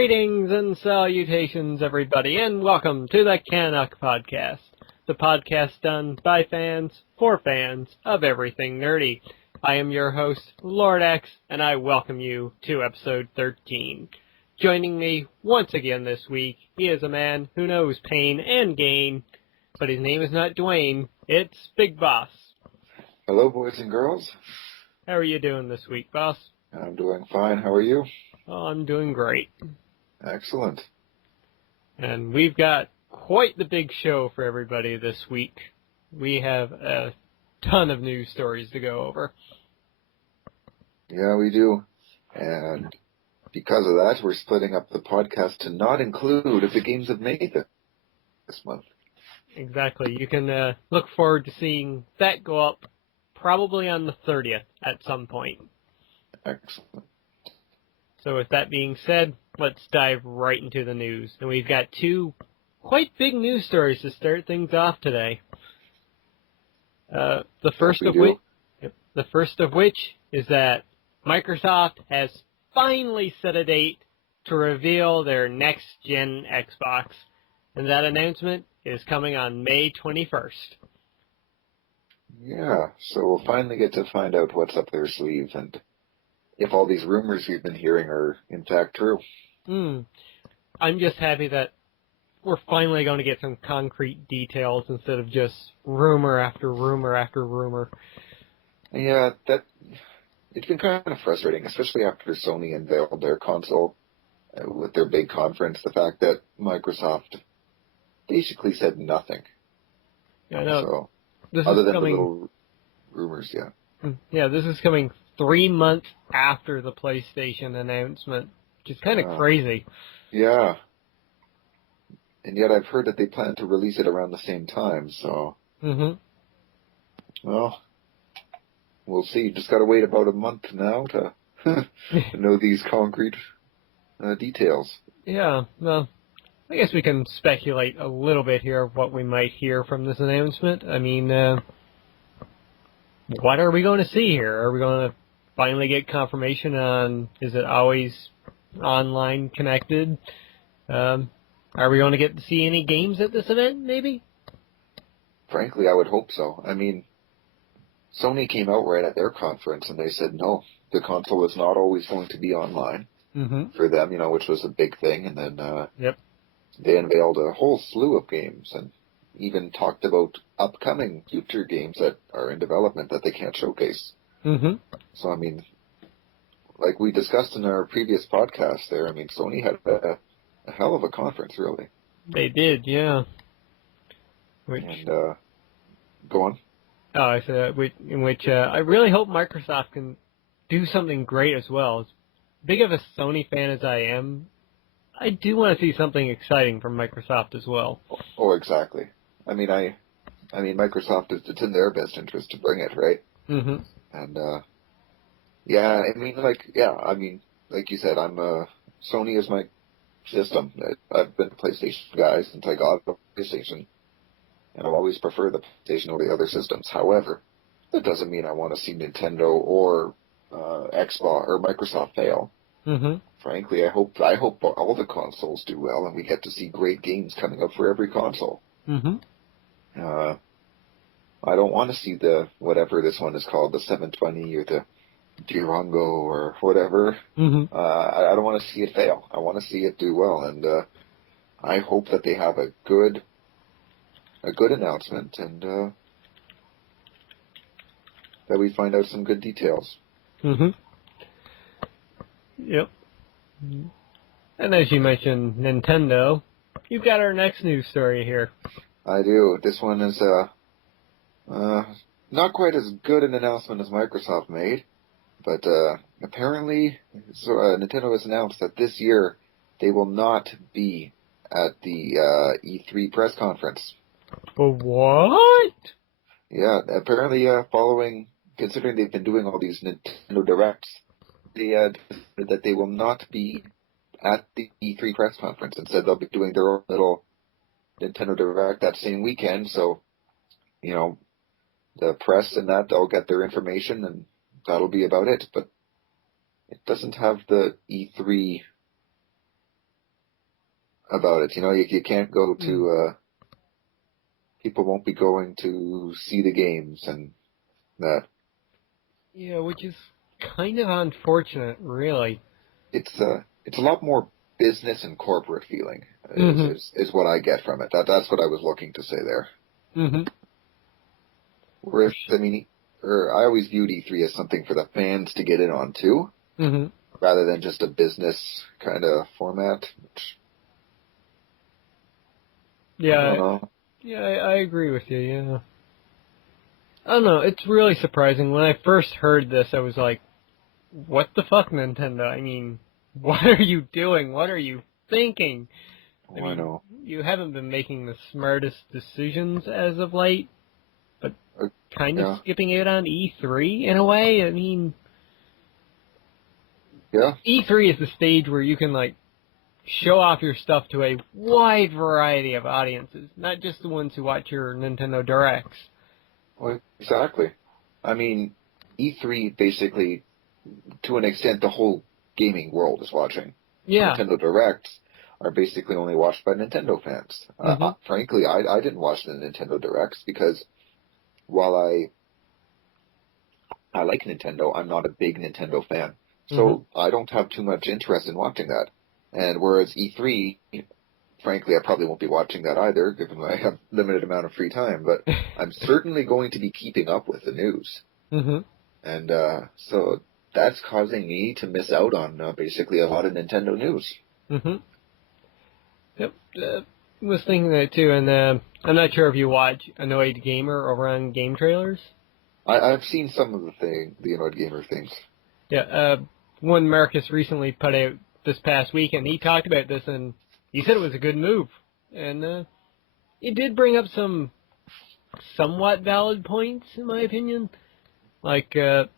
Greetings and salutations, everybody, and welcome to the CanUK Podcast, the podcast done by fans for fans of everything nerdy. I am your host, Lord X, and I welcome you to episode 13. Joining me once again this week, he is a man who knows pain and gain, but his name is not Dwayne, it's Big Boss. Hello, boys and girls. How are you doing this week, boss? I'm doing fine. How are you? Oh, I'm doing great. Excellent. And we've got quite the big show for everybody this week. We have a ton of news stories to go over. Yeah, we do. And because of that, we're splitting up the podcast to not include the games of May this month. Exactly. You can look forward to seeing that go up probably on the 30th at some point. Excellent. So with that being said, let's dive right into the news. And we've got two quite big news stories to start things off today. The first of which is that Microsoft has finally set a date to reveal their next-gen Xbox, and that announcement is coming on May 21st. Yeah, so we'll finally get to find out what's up their sleeve and if all these rumors we've been hearing are in fact true. I'm just happy that we're finally going to get some concrete details instead of just rumor after rumor after rumor. Yeah, it's been kind of frustrating, especially after Sony unveiled their console with their big conference, the fact that Microsoft basically said nothing. I know. So, this other is than coming, the little rumors, yeah. Yeah, this is coming 3 months after the PlayStation announcement, which is kind of crazy. Yeah. And yet I've heard that they plan to release it around the same time, so... Well, we'll see. Just gotta wait about a month now to know these concrete details. Yeah, well, I guess we can speculate a little bit here of what we might hear from this announcement. I mean, what are we going to see here? Are we going to finally get confirmation on, is it always online connected? Are we going to get to see any games at this event, maybe? Frankly, I would hope so. I mean, Sony came out right at their conference and they said, no, the console is not always going to be online for them, which was a big thing. And then they unveiled a whole slew of games and even talked about upcoming future games that are in development that they can't showcase. So, I mean, like we discussed in our previous podcast there, I mean, Sony had a hell of a conference, really. They did, yeah. And, go on. Oh, I said, in which I really hope Microsoft can do something great as well. As big of a Sony fan as I am, I do want to see something exciting from Microsoft as well. Oh, exactly. I mean, Microsoft, it's in their best interest to bring it, right? And, yeah, I mean, like you said, Sony is my system. I've been a PlayStation guy since I got a PlayStation, and I've always preferred the PlayStation over the other systems. However, that doesn't mean I want to see Nintendo or Xbox or Microsoft fail. Frankly, I hope all the consoles do well, and we get to see great games coming up for every console. I don't want to see whatever this one is called, the 720 or the Durango or whatever. I don't want to see it fail. I want to see it do well, and I hope that they have a good announcement and that we find out some good details. Yep. And as you mentioned, Nintendo, you've got our next news story here. I do. This one is not quite as good an announcement as Microsoft made, but apparently Nintendo has announced that this year they will not be at the E3 press conference. What? Yeah, apparently considering they've been doing all these Nintendo Directs, they decided that they will not be at the E3 press conference. Instead, they'll be doing their own little Nintendo Direct that same weekend, so, the press and that, they'll get their information, and that'll be about it. But it doesn't have the E3 about it. You can't go to, people won't be going to see the games and that. Yeah, which is kind of unfortunate, really. It's a lot more business and corporate feeling is what I get from it. That's what I was looking to say there. Mm-hmm. Whereas, I always viewed E3 as something for the fans to get in on too, rather than just a business kind of format. Yeah, I don't know. Yeah, I agree with you, yeah. I don't know, it's really surprising. When I first heard this, I was like, what the fuck, Nintendo? I mean, what are you doing? What are you thinking? I know. You haven't been making the smartest decisions as of late, but kind of skipping out on E3 in a way. I mean, E3 is the stage where you can, like, show off your stuff to a wide variety of audiences, not just the ones who watch your Nintendo Directs. Well, exactly. I mean, E3 basically, to an extent, the whole gaming world is watching. Yeah. Nintendo Directs are basically only watched by Nintendo fans. Frankly, I didn't watch the Nintendo Directs because while I like Nintendo, I'm not a big Nintendo fan. So I don't have too much interest in watching that. And whereas E3, frankly, I probably won't be watching that either, given I have limited amount of free time, but I'm certainly going to be keeping up with the news. And so that's causing me to miss out on basically a lot of Nintendo news. Yep. I was thinking that too, and I'm not sure if you watch Annoyed Gamer over on Game Trailers. I've seen some of the Annoyed Gamer things. Yeah, one Marcus recently put out this past week, and he talked about this, and he said it was a good move. And it did bring up some somewhat valid points, in my opinion. Like, it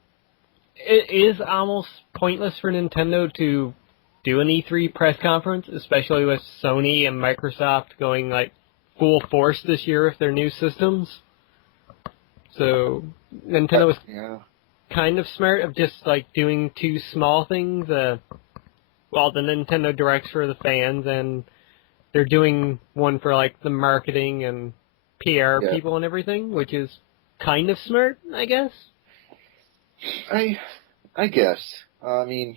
is almost pointless for Nintendo to do an E3 press conference, especially with Sony and Microsoft going, like, full force this year with their new systems. So, Nintendo was kind of smart of just, like, doing two small things. Well, the Nintendo Directs for the fans, and they're doing one for, like, the marketing and PR people and everything, which is kind of smart, I guess. I guess. I mean,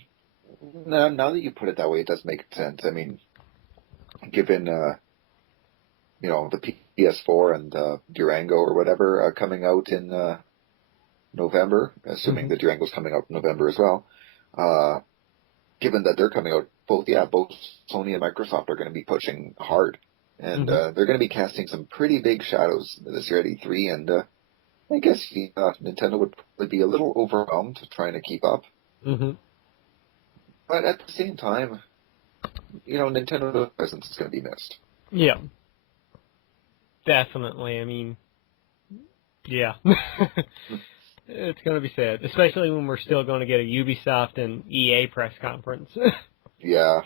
now that you put it that way, it does make sense. I mean, given, the PS4 and Durango or whatever coming out in November, assuming the Durango's coming out in November as well, given that they're coming out, both Sony and Microsoft are going to be pushing hard. And they're going to be casting some pretty big shadows this year at E3, and I guess Nintendo would probably be a little overwhelmed trying to keep up. But at the same time, Nintendo's presence is going to be missed. Yeah. Definitely. I mean, yeah. It's going to be sad, especially when we're still going to get a Ubisoft and EA press conference. Yeah.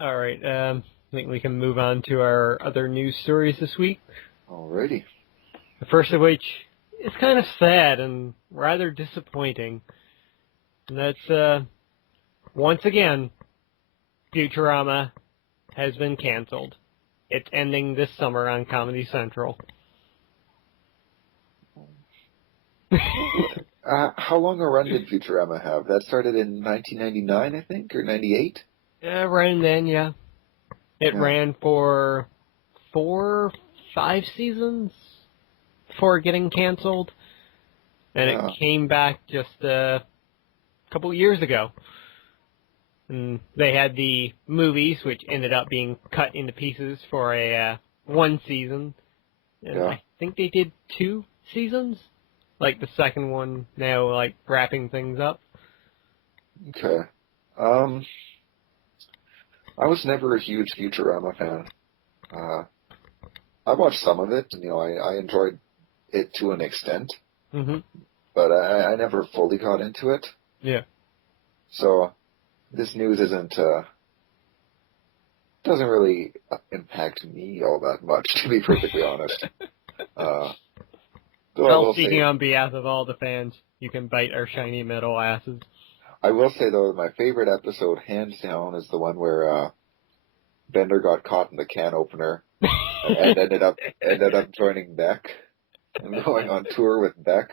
All right. I think we can move on to our other news stories this week. Alrighty. The first of which is kind of sad and rather disappointing. And that's, once again, Futurama has been canceled. It's ending this summer on Comedy Central. How long a run did Futurama have? That started in 1999, I think, or 98? Yeah, right then, yeah. It ran for 5 seasons before getting canceled. And it came back just a couple of years ago. And they had the movies, which ended up being cut into pieces for a 1 season. And I think they did 2 seasons. Like the second one now, like, wrapping things up. Okay. I was never a huge Futurama fan. I watched some of it, and, I enjoyed it to an extent. But I never fully got into it. Yeah. So, this news doesn't really impact me all that much, to be perfectly honest. Well, speaking on behalf of all the fans, you can bite our shiny metal asses. I will say, though, my favorite episode, hands down, is the one where Bender got caught in the can opener and ended up joining Beck and going on tour with Beck.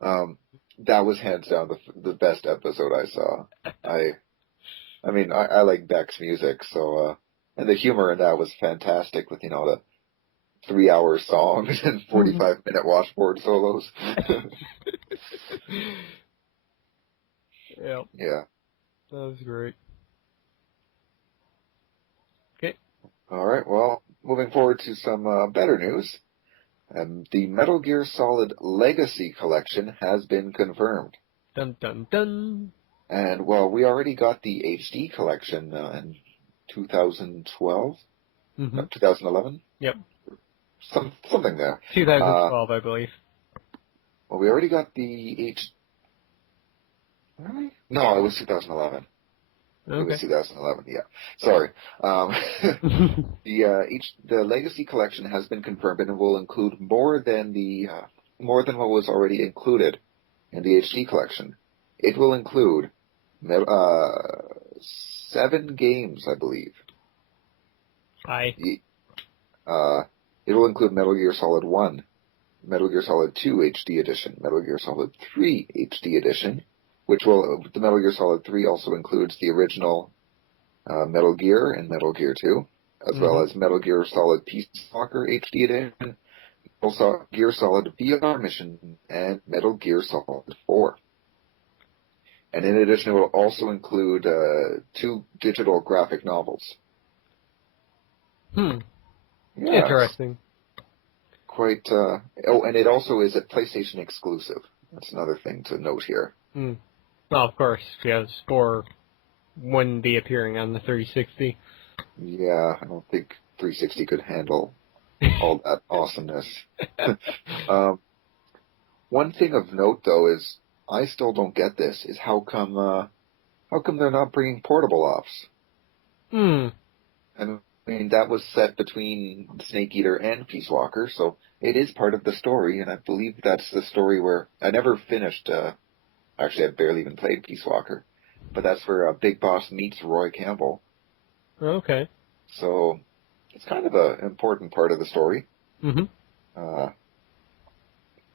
That was hands down the best episode I saw. I mean, I like Beck's music, so and the humor in that was fantastic with, the 3-hour songs and 45-minute washboard solos. Yeah. Yeah. That was great. Okay. All right, well, moving forward to some better news. The Metal Gear Solid Legacy Collection has been confirmed. Dun, dun, dun. And, well, we already got the HD collection in 2012? No, 2011? Yep. Something there. 2012, I believe. Well, we already got the Really? No, it was 2011. Okay. It was 2011, yeah. Sorry. The Legacy Collection has been confirmed and will include more than what was already included in the HD Collection. It will include 7 games, I believe. It will include Metal Gear Solid 1, Metal Gear Solid 2 HD Edition, Metal Gear Solid 3 HD Edition, the Metal Gear Solid 3 also includes the original Metal Gear and Metal Gear 2, as well as Metal Gear Solid Peace Walker HD Edition, Metal Gear Solid VR Mission, and Metal Gear Solid 4. And in addition, it will also include 2 digital graphic novels. Yeah, interesting. Quite, and it also is a PlayStation exclusive. That's another thing to note here. Well, of course, because 4 wouldn't be appearing on the 360. Yeah, I don't think 360 could handle all that awesomeness. One thing of note, though, is I still don't get this, is how come they're not bringing portable ops? I mean, that was set between Snake Eater and Peace Walker, so it is part of the story, and I believe that's the story where I never finished, actually I barely even played Peace Walker, but that's where Big Boss meets Roy Campbell. Okay. So it's kind of an important part of the story.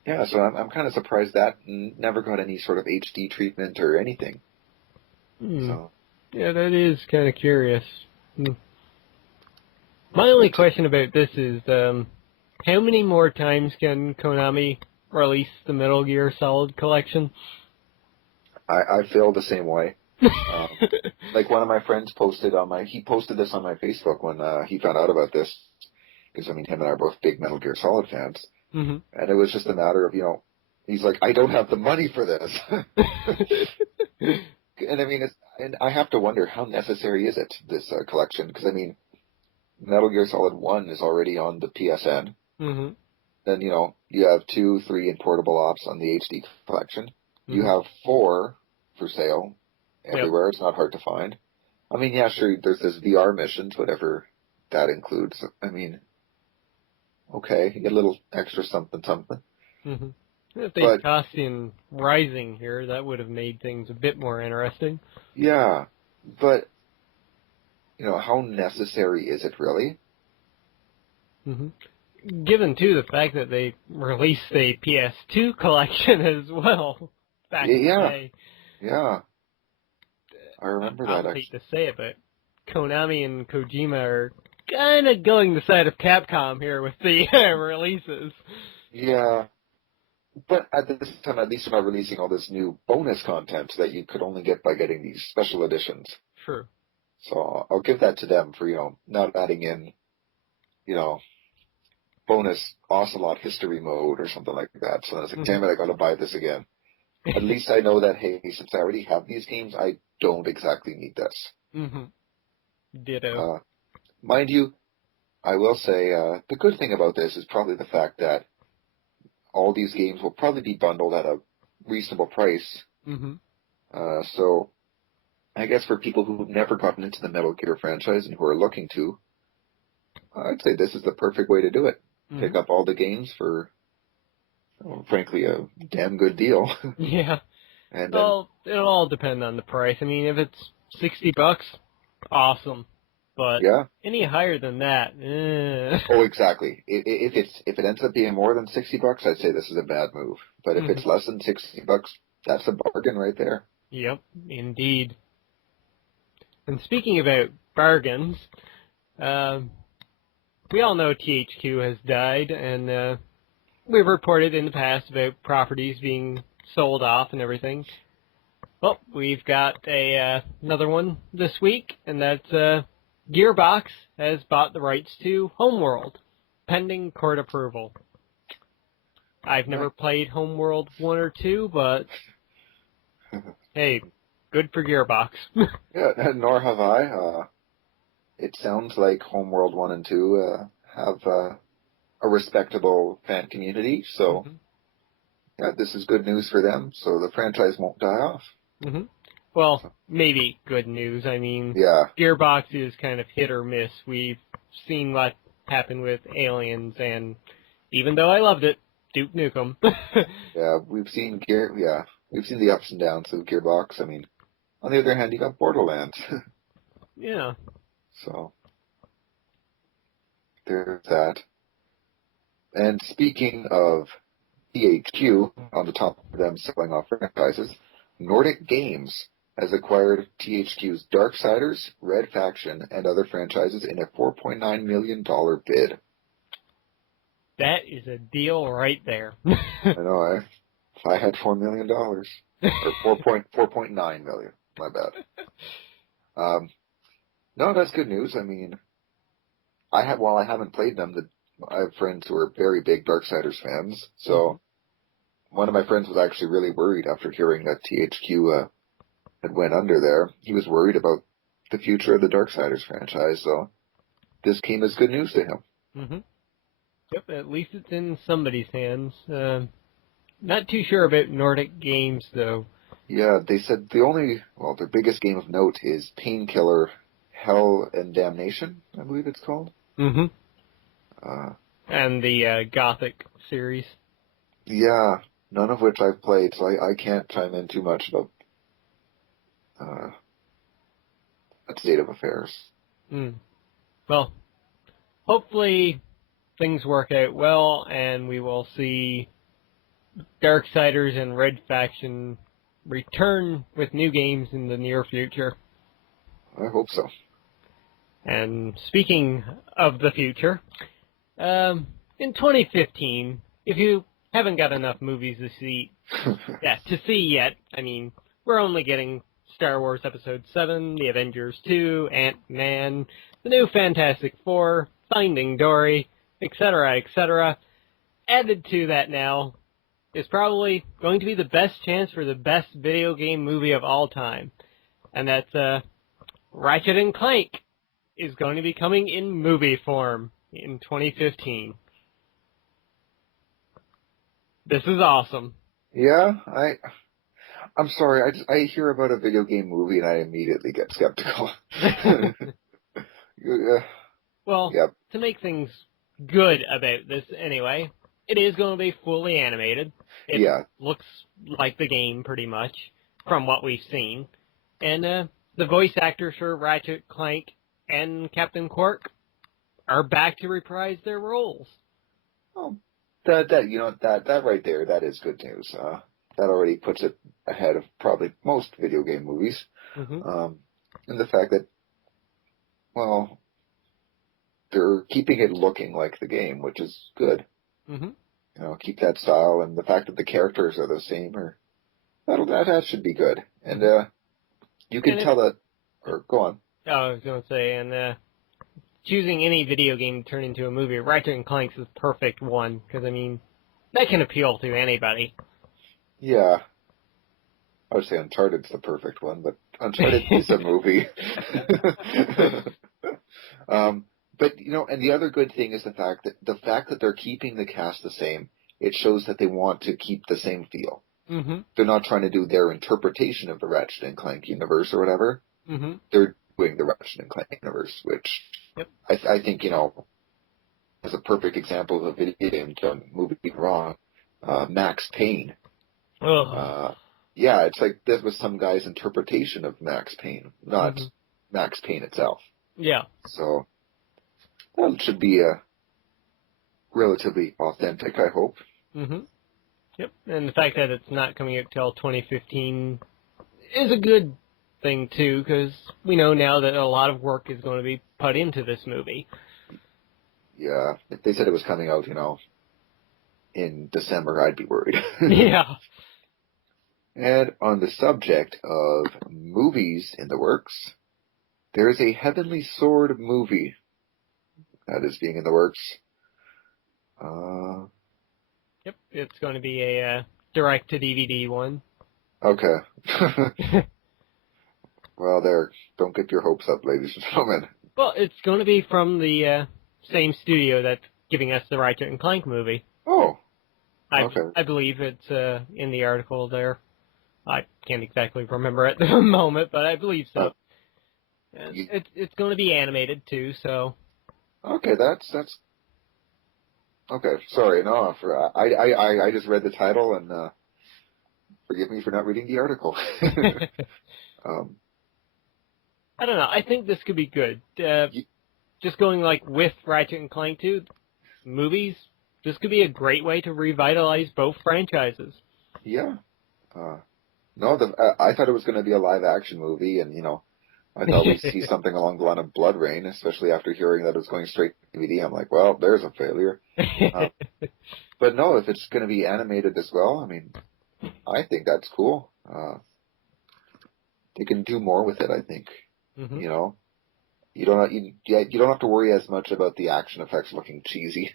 Yeah, so I'm kind of surprised that never got any sort of HD treatment or anything. So. Yeah, that is kind of curious. My only question about this is, how many more times can Konami release the Metal Gear Solid collection? I feel the same way. Like one of my friends posted he posted this on my Facebook when he found out about this, because I mean him and I are both big Metal Gear Solid fans, and it was just a matter of he's like, I don't have the money for this, and I mean and I have to wonder how necessary is it, this collection, because I mean Metal Gear Solid 1 is already on the PSN, then you have 2, 3 and portable ops on the HD collection. You have 4 for sale everywhere. Yep. It's not hard to find. I mean, yeah, sure, there's this VR missions, whatever that includes. I mean, okay, you get a little extra something. If they tossed in Rising here, that would have made things a bit more interesting. Yeah, but, how necessary is it really? Given, too, the fact that they released a PS2 collection as well. Back in the day. Yeah. I remember that, I hate to say it, but Konami and Kojima are kind of going the side of Capcom here with the releases. Yeah. But at this time, at least they're not releasing all this new bonus content that you could only get by getting these special editions. True. So I'll give that to them for, not adding in, bonus Ocelot history mode or something like that. So I was like, damn it, I gotta buy this again. At least I know that, hey, since I already have these games, I don't exactly need this. Ditto. Mind you, I will say, the good thing about this is probably the fact that all these games will probably be bundled at a reasonable price. So I guess for people who've never gotten into the Metal Gear franchise and who are looking to, I'd say this is the perfect way to do it. Pick up all the games for, frankly, a damn good deal. Yeah. And then, Well, it'll all depend on the price. I mean, if it's $60, awesome. But yeah. any higher than that, Oh, exactly. If it ends up being more than $60, I'd say this is a bad move. But if it's less than $60, that's a bargain right there. Yep, indeed. And speaking about bargains, we all know THQ has died, and we've reported in the past about properties being sold off and everything. Well, we've got another one this week, and that's Gearbox has bought the rights to Homeworld, pending court approval. I've never played Homeworld 1 or 2, but hey, good for Gearbox. Yeah, nor have I. It sounds like Homeworld 1 and 2 have a respectable fan community, so yeah, this is good news for them, so the franchise won't die off. Well, maybe good news. I mean, yeah. Gearbox is kind of hit or miss. We've seen what happened with Aliens, and even though I loved it, Duke Nukem. Yeah, we've seen the ups and downs of Gearbox. I mean, on the other hand, you got Borderlands. Yeah. So there's that. And speaking of THQ, on the top of them selling off franchises, Nordic Games has acquired THQ's Darksiders, Red Faction, and other franchises in a $4.9 million bid. That is a deal right there. I know, if I had $4 million. Or 4.9 million, my bad. No, that's good news. I mean, while I haven't played them, I have friends who are very big Darksiders fans, so one of my friends was actually really worried after hearing that THQ had went under there. He was worried about the future of the Darksiders franchise, so this came as good news to him. Yep, at least it's in somebody's hands. Not too sure about Nordic Games, though. Yeah, they said their biggest game of note is Painkiller, Hell and Damnation, I believe it's called. And the Gothic series. Yeah, none of which I've played, so I can't chime in too much about that state of affairs. Well, hopefully things work out well, and we will see Darksiders and Red Faction return with new games in the near future. I hope so. And speaking of the future, in 2015, if you haven't got enough movies to see yet, I mean, we're only getting Star Wars Episode 7, The Avengers 2, Ant-Man, the new Fantastic Four, Finding Dory, etc., etc. Added to that now is probably going to be the best chance for the best video game movie of all time. And that's Ratchet & Clank is going to be coming in movie form in 2015. This is awesome. Yeah, I'm sorry, I hear about a video game movie and I immediately get skeptical. Well, yep. To make things good about this anyway, it is going to be fully animated. It looks like the game pretty much, from what we've seen. And the voice actors for Ratchet, Clank, and Captain Quark are back to reprise their roles. Oh, that right there, that is good news. That already puts it ahead of probably most video game movies. And the fact that, well, they're keeping it looking like the game, which is good. Keep that style, and the fact that the characters are the same, that should be good. And you can tell that. Or go on. Oh, I was going to say, and choosing any video game to turn into a movie, Ratchet & Clank's is the perfect one, because, I mean, that can appeal to anybody. Yeah. I would say Uncharted's the perfect one, but Uncharted is a movie. But, and the other good thing is the fact that they're keeping the cast the same, it shows that they want to keep the same feel. They're not trying to do their interpretation of the Ratchet & Clank universe or whatever. They're doing the Ratchet & Clank universe, which I think, as a perfect example of a video game movie being wrong, Max Payne. yeah, it's like this was some guy's interpretation of Max Payne, not Max Payne itself. Yeah. So that should be relatively authentic, I hope. Mm-hmm. Yep. And the fact that it's not coming out till 2015 is a good thing, too, because we know now that a lot of work is going to be put into this movie. Yeah, if they said it was coming out, in December, I'd be worried. Yeah. And on the subject of movies in the works, there is a Heavenly Sword movie that is being in the works. Yep, it's going to be a direct-to-DVD one. Okay. Well, don't get your hopes up, ladies and gentlemen. Well, it's going to be from the same studio that's giving us the Ratchet and Clank movie. Oh. Okay. I believe it's in the article there. I can't exactly remember at the moment, but I believe so. It's going to be animated too, so. Okay, that's. Okay, sorry, no, I just read the title and forgive me for not reading the article. I don't know. I think this could be good. Just going with Ratchet and Clank 2 movies, this could be a great way to revitalize both franchises. Yeah. No, I thought it was going to be a live-action movie, and, I thought we'd see something along the line of Blood Rain, especially after hearing that it was going straight to DVD. I'm like, well, there's a failure. But no, if it's going to be animated as well, I mean, I think that's cool. They can do more with it, I think. Mm-hmm. You don't have to worry as much about the action effects looking cheesy.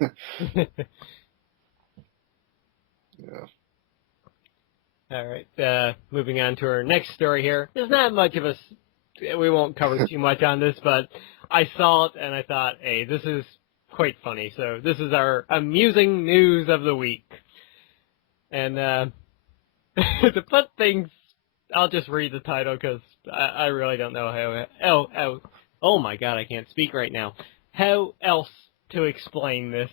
Yeah. All right. Moving on to our next story here. There's not much of we won't cover too much on this, but I saw it and I thought, hey, this is quite funny. So this is our amusing news of the week. And to put things, I'll just read the title because I really don't know how. Oh my God, I can't speak right now. How else to explain this?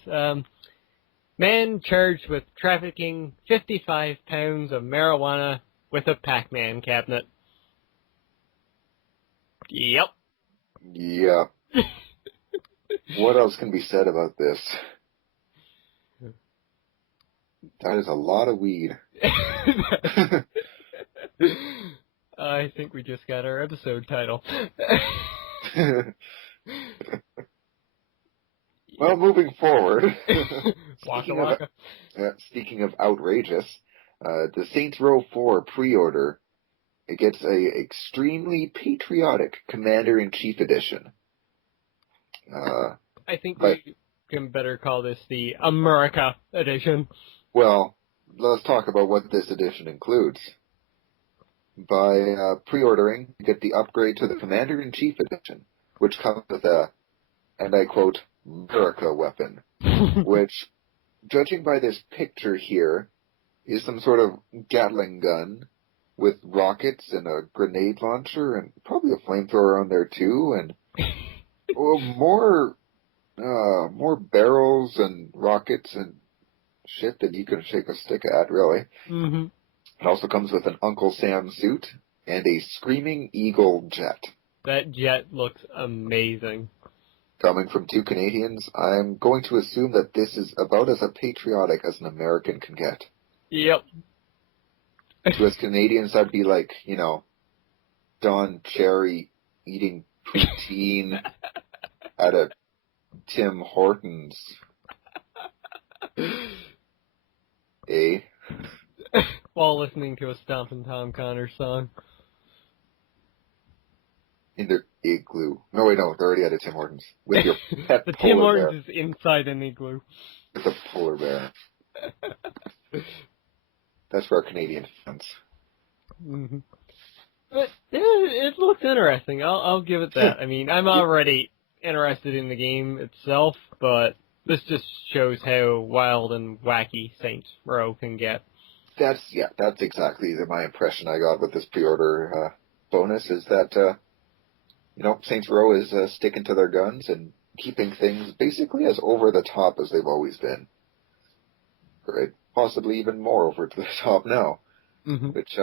Man charged with trafficking 55 pounds of marijuana with a Pac-Man cabinet. Yep. Yeah. What else can be said about this? That is a lot of weed. I think we just got our episode title. Well, moving forward. Waka waka. Speaking of outrageous, the Saints Row 4 pre-order, it gets a extremely patriotic Commander-in-Chief edition. I think we can better call this the America edition. Well, let's talk about what this edition includes. By pre-ordering, you get the upgrade to the Commander-in-Chief edition, which comes with a, and I quote, America weapon, which, judging by this picture here, is some sort of Gatling gun with rockets and a grenade launcher and probably a flamethrower on there too, and more barrels and rockets and shit that you can shake a stick at, really. Mm-hmm. It also comes with an Uncle Sam suit and a Screaming Eagle jet. That jet looks amazing. Coming from two Canadians, I'm going to assume that this is about as patriotic as an American can get. Yep. To us Canadians, that'd be like, Don Cherry eating poutine at a Tim Hortons. Eh? While listening to a Stompin' Tom Connor song. In their igloo. No, wait, no, they're already at a Tim Hortons. With your pet the polar Tim Hortons bear. is inside an igloo. With a polar bear. That's for our Canadian fans. Mm-hmm. But it looks interesting. I'll give it that. I mean, I'm already interested in the game itself, but this just shows how wild and wacky Saints Row can get. That's exactly my impression I got with this pre-order bonus, is that, Saints Row is sticking to their guns and keeping things basically as over the top as they've always been. Right? Possibly even more over to the top now. Mm-hmm. Which,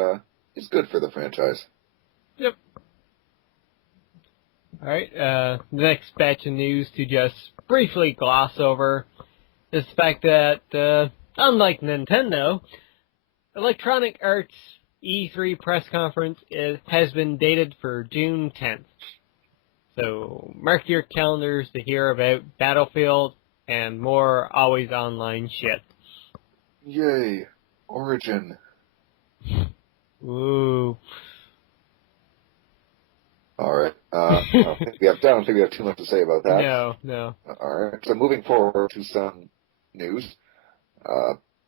is good for the franchise. Yep. Alright, the next batch of news to just briefly gloss over is the fact that, unlike Nintendo, Electronic Arts E3 press conference has been dated for June 10th. So, mark your calendars to hear about Battlefield and more always online shit. Yay. Origin. Ooh. Alright. I don't think we have too much to say about that. No. Alright. So moving forward to some news.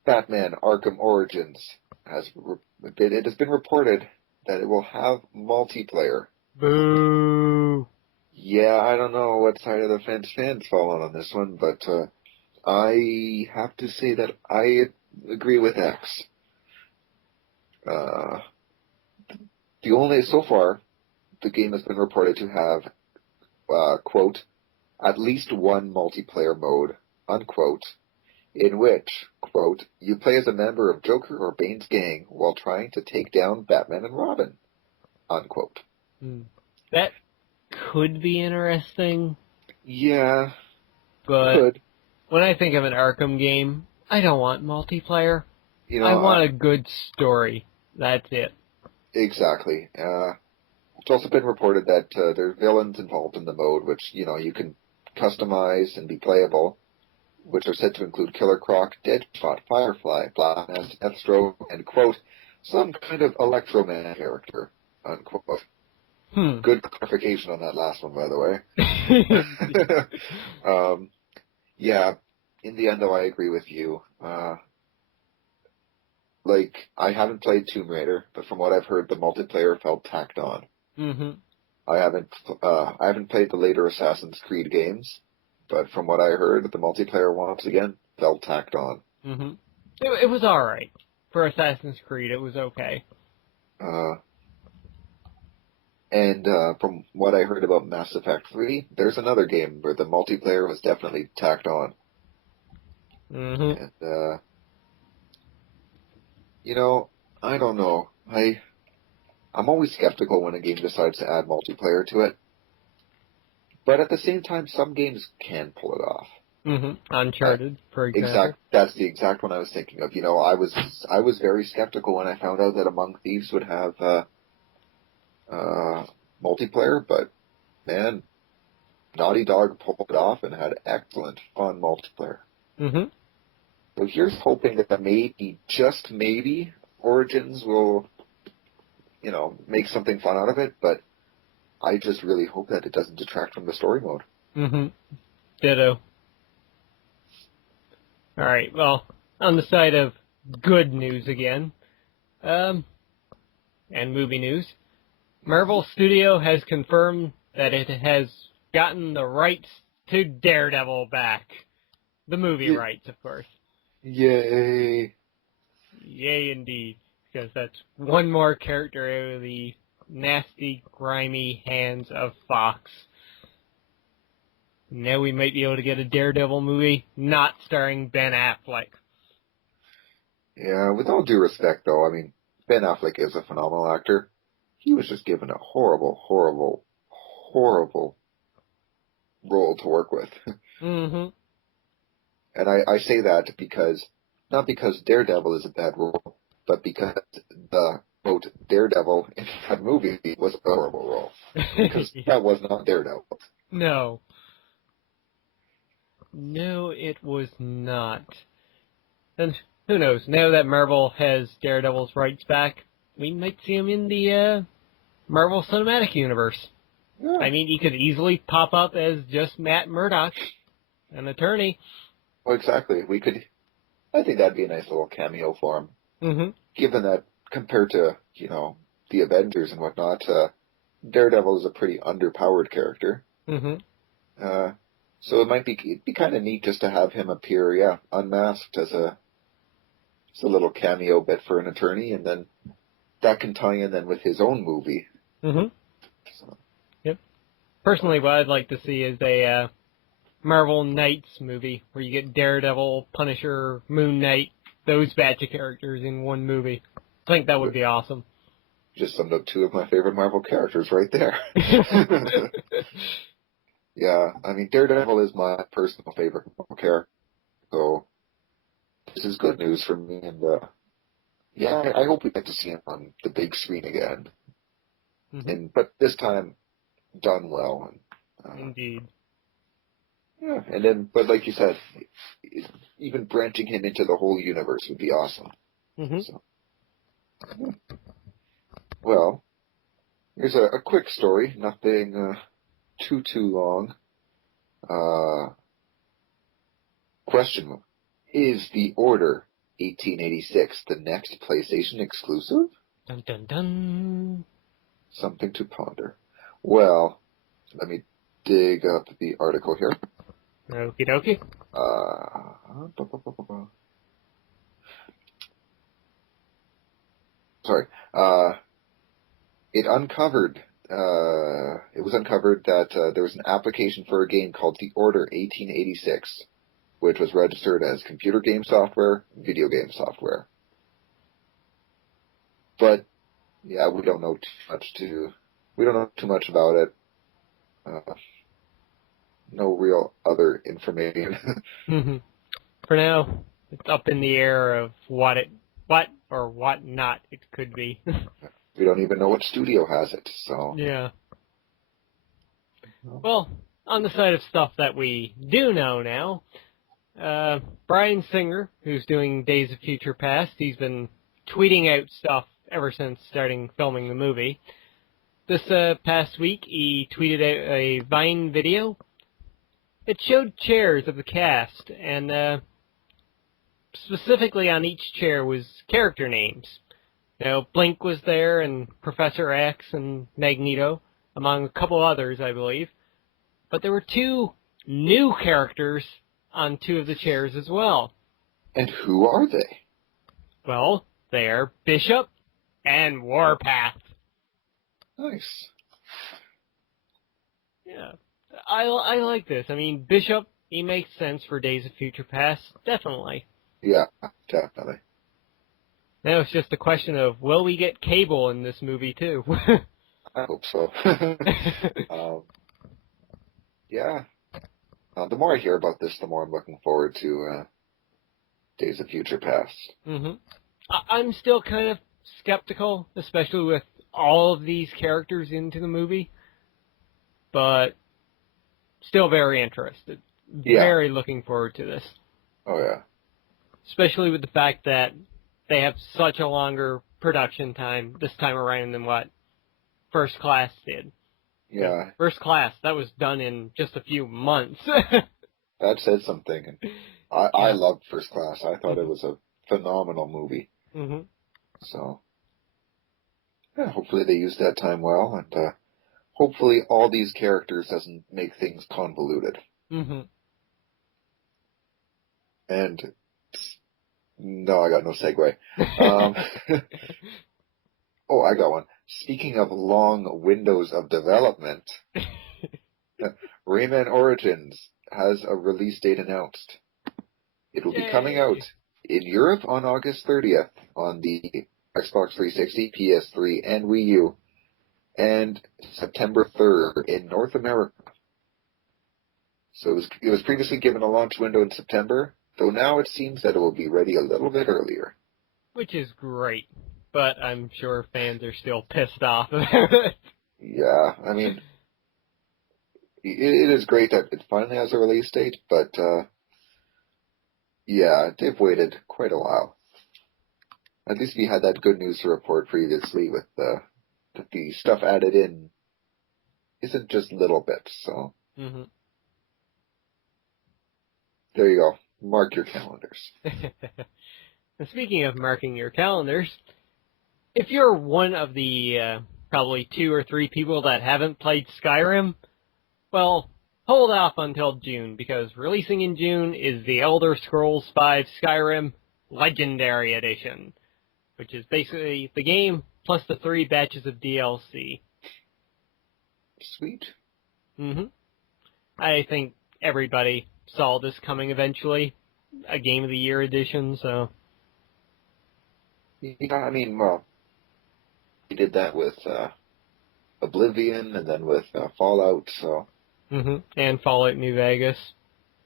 Batman Arkham Origins it has been reported that it will have multiplayer. Boo. Yeah, I don't know what side of the fence fans fall on this one, but I have to say that I agree with X. So far, the game has been reported to have, quote, at least one multiplayer mode, unquote, in which, quote, you play as a member of Joker or Bane's gang while trying to take down Batman and Robin, unquote. That could be interesting. Yeah, but could. When I think of an Arkham game, I don't want multiplayer. You know, I want a good story. That's it. Exactly. It's also been reported that there are villains involved in the mode, which, you can customize and be playable, which are said to include Killer Croc, Deadshot, Firefly, Blast, Deathstroke, and, quote, some kind of Electro-Man character, unquote. Good clarification on that last one, by the way. Yeah, in the end, though, I agree with you. I haven't played Tomb Raider, but from what I've heard, the multiplayer felt tacked on. Mm-hmm. I haven't played the later Assassin's Creed games, but from what I heard, the multiplayer once again felt tacked on. Mm-hmm. It was all right for Assassin's Creed. It was okay. And from what I heard about Mass Effect 3, there's another game where the multiplayer was definitely tacked on. Mm-hmm. And I don't know. I'm always skeptical when a game decides to add multiplayer to it. But at the same time, some games can pull it off. Mm-hmm. Uncharted, for example. That's the exact one I was thinking of. I was very skeptical when I found out that Among Thieves would have multiplayer, but man, Naughty Dog pulled it off and had excellent, fun multiplayer. Mm-hmm. So here's hoping that maybe, just maybe, Origins will, make something fun out of it, but I just really hope that it doesn't detract from the story mode. Mm-hmm. Ditto. Alright, well, on the side of good news again, and movie news, Marvel Studio has confirmed that it has gotten the rights to Daredevil back. The movie rights, of course. Yay. Yay, indeed. Because that's one more character out of the nasty, grimy hands of Fox. Now we might be able to get a Daredevil movie not starring Ben Affleck. Yeah, with all due respect, though, Ben Affleck is a phenomenal actor. He was just given a horrible, horrible, horrible role to work with. Mm-hmm. And I say that not because Daredevil is a bad role, but because the, quote, Daredevil in that movie was a horrible role. Because that was not Daredevil. No. No, it was not. And who knows, now that Marvel has Daredevil's rights back, we might see him in the Marvel Cinematic Universe. Yeah. He could easily pop up as just Matt Murdock, an attorney. Well, exactly. I think that'd be a nice little cameo for him. Mm-hmm. Given that, compared to, the Avengers and whatnot, Daredevil is a pretty underpowered character. Mm-hmm. So it'd be kind of neat just to have him appear, unmasked as a little cameo bit for an attorney, and then that can tie in then with his own movie. Mm-hmm. So. Yep. Personally, what I'd like to see is a Marvel Knights movie where you get Daredevil, Punisher, Moon Knight, those batch of characters in one movie. I think that would be awesome. just summed up two of my favorite Marvel characters right there. Yeah, I mean, Daredevil is my personal favorite Marvel character, so this is good news for me, and yeah, I hope we get to see him on the big screen again. Mm-hmm. But this time, done well. And, Indeed. Yeah, and then, but like you said, even branching him into the whole universe would be awesome. Mm-hmm. So, well, here's a quick story, nothing too long. Question: Is the Order 1886 the next PlayStation exclusive? Dun dun dun. Something to ponder. Well, let me dig up the article here. Okie dokie. Sorry. It was uncovered that there was an application for a game called The Order 1886, which was registered as computer game software, video game software. But yeah, we don't know too much about it. No real other information. Mm-hmm. For now, it's up in the air of what or what not it could be. We don't even know what studio has it, so. Yeah. Well, on the side of stuff that we do know now, Bryan Singer, who's doing Days of Future Past, he's been tweeting out stuff ever since starting filming the movie. This past week, he tweeted out a Vine video. It showed chairs of the cast, and specifically on each chair was character names. You know, Blink was there, and Professor X, and Magneto, among a couple others, I believe. But there were two new characters on two of the chairs as well. And who are they? Well, they are Bishop and Warpath. Nice. Yeah, I like this. I mean, Bishop, he makes sense for Days of Future Past, definitely. Yeah, definitely. Now it's just a question of, will we get Cable in this movie too? I hope so. Yeah. The more I hear about this, the more I'm looking forward to Days of Future Past. Mm-hmm. I'm still kind of skeptical, especially with all of these characters into the movie, but still very interested. Yeah. Very looking forward to this. Oh, yeah. Especially with the fact that they have such a longer production time this time around than what First Class did. Yeah. First Class, that was done in just a few months. That said something. And I loved First Class. I thought it was a phenomenal movie. Mm-hmm. So, yeah, hopefully they used that time well, and hopefully all these characters doesn't make things convoluted. Mm-hmm. And no, I got no segue. Oh, I got one. Speaking of long windows of development, Rayman Origins has a release date announced. It will be coming out in Europe on August 30th on the Xbox 360, PS3, and Wii U, and September 3rd in North America. So it was previously given a launch window in September, though now it seems that it will be ready a little bit earlier. Which is great, but I'm sure fans are still pissed off about it. Yeah, I mean, it is great that it finally has a release date, but yeah, they've waited quite a while. At least we had that good news to report previously with that the stuff added in isn't just little bits, so Mm-hmm. there you go. Mark your calendars. And speaking of marking your calendars, if you're one of the probably 2 or 3 people that haven't played Skyrim, well, hold off until June, because releasing in June is the Elder Scrolls V Skyrim Legendary Edition, which is basically the game plus the 3 batches of DLC. Sweet. Mm-hmm. I think everybody saw this coming eventually, a Game of the Year edition, so... Yeah, I mean, well, did that with Oblivion and then with Fallout, so... Mm-hmm. And Fallout New Vegas.